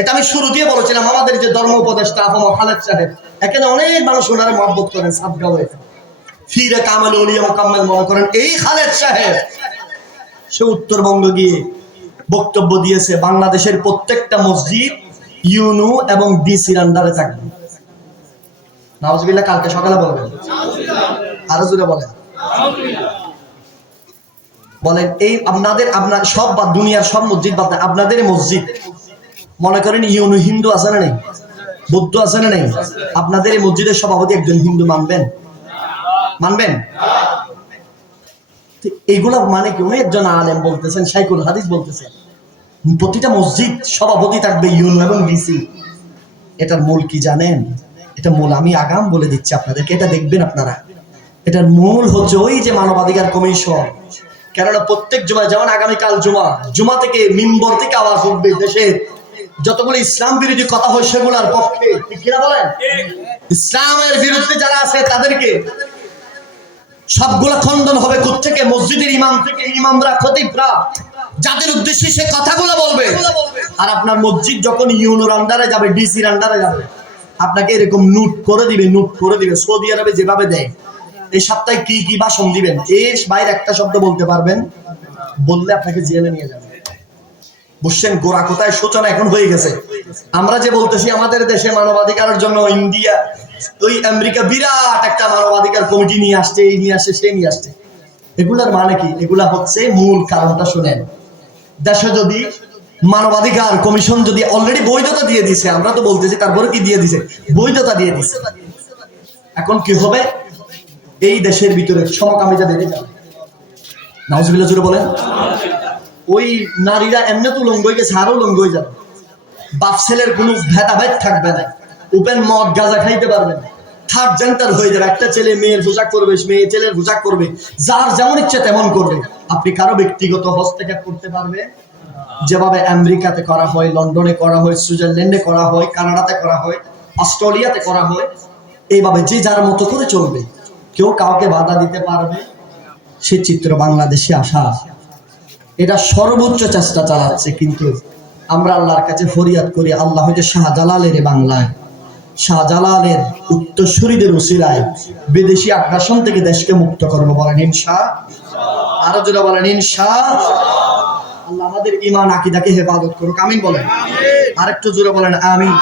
এটা আমি শুরু দিয়ে বলেছিলাম, আমাদের যে ধর্ম উপদেষ্টা আহমদ খালেদ সাহেব, এখানে অনেক মানুষ ওনারে মহব্বত করেন, সাদগাঁওয়ে ফিরে কামাল ওলিয়া মোকাম্মেল মনে করেন। এই খালেদ সাহেব সে উত্তরবঙ্গ গিয়ে বক্তব্য দিয়েছে বাংলাদেশের প্রত্যেকটা মসজিদ ইউনু এবং ডিসির আন্ডারে থাকবে। নাউজুবিল্লাহ, কালকে সকালে বলবেন, আরো জোরে বলেন। বলেন এই আপনার সব বা দুনিয়ার সব মসজিদ বাদ আপনাদের মসজিদ মনে করেন ইউনু হিন্দু আছে না নেই, বৌদ্ধ আছে না নেই, আপনাদের এই মসজিদের সভাপতি একজন হিন্দু মানবেন? মানবেন? এইগুলা মানে কি? উনি একজন আলেম বলতেছেন, শাইখুল হাদিস বলতেছেন প্রতিটা মসজিদ সভাপতি থাকবে ইউনু এবং ডিসি। এটার মূল কি জানেন? এটা মূল আমি আগাম বলে দিচ্ছি আপনাদেরকে, এটা দেখবেন আপনারা। এটার মূল হচ্ছে ওই যে মানবাধিকার কমিশন। কেননা প্রত্যেক জুমা, যেমন আগামীকাল জুমা থেকে মিম্বর থেকে আওয়াজ উঠবে দেশের যতগুলো ইসলাম বিরোধী কথা হয় সেগুলোর পক্ষে, ঠিক কিনা বলেন? ইসলামের বিরুদ্ধে যারা আছে তাদেরকে সবগুলো খণ্ডন হবে। কোত্থেকে? মসজিদের ইমাম থেকে, ইমামরা, খতিবরা, যাদের উদ্দেশ্যে সে কথাগুলো বলবে। আর আপনার মসজিদ যখন ইউনুর আন্ডারে যাবে, ডিসির আন্ডারে যাবে, আপনাকে এরকম নোট করে দিবে। সৌদি আরবে যেভাবে দেয়, এই সপ্তাহে কি কি ভাষণ দিবেন এর বাইরে একটা শব্দ বলতে পারবেন, বললে আপনাকে জেলে নিয়ে যাবে। বুঝছেন গোড়া কোথায়? সূচনা এখন হয়ে গেছে। আমরা যে বলতেছি আমাদের দেশে মানবাধিকারের জন্য ইন্ডিয়া, ওই আমেরিকা বিরাট একটা মানবাধিকার কমিটি নিয়ে আসছে, এই নিয়ে আসছে, সেই নিয়ে আসছে। এগুলার মানে কি? এগুলা হচ্ছে মূল কারণটা শুনেন। দেশে যদি মানবাধিকার কমিশন যদি অলরেডি বৈধতা দিয়ে দিছে, আমরা তো বলতেছি তারপরে কি দিয়ে দিছে? বৈধতা দিয়ে দিছে। এখন কি হবে? এই দেশের ভিতরে সমকামিতা বেড়ে যাবে। নাউজুবিল্লাহ জোরে বলেন। ওই নারীরা এমনি তো লঙ্গ হয়ে গেছে, আরো লঙ্গ হয়ে যাবে। বাপ ছেলের কোনো ভেদাভেদ থাকবে না, ওপেন মদ গাঁজা খাইতে পারবে না, থার্ড জেন্ডার হয়ে যাবে। একটা ছেলে মেয়ের পোশাক করবে, মেয়ে ছেলের পোশাক করবে, যার যেমন ইচ্ছে তেমন করবে। আপনি কারো ব্যক্তিগত হস্তক্ষেপ করতে পারবে? যেভাবে আমেরিকাতে করা হয়, লন্ডনে করা হয়, সুইজারল্যান্ডে করা হয়, কানাডাতে করা হয়, অস্ট্রেলিয়াতে করা হয়, এইভাবে যে যার মতো করে চলবে, কেউ কাউকে বাধা দিতে পারবে? সে চিত্র বাংলাদেশে আসা, এটা সর্বোচ্চ চেষ্টা চালাচ্ছে। কিন্তু আমরা আল্লাহর কাছে ফরিয়াদ করি, আল্লাহ হয়তো শাহজালালের বাংলায়, শাহজালালের উত্তরসূরিদের উসিলায় বিদেশি আগ্রাসন থেকে দেশকে মুক্ত করবো। বলেন ইনশাআল্লাহ। আরো জোরে বলেন ইনশাআল্লাহ। আল্লাহ আমাদের ঈমান আকীদাকে হেফাজত করুক, আমিন বলেন। আরেকটু জোরে বলেন আমিন।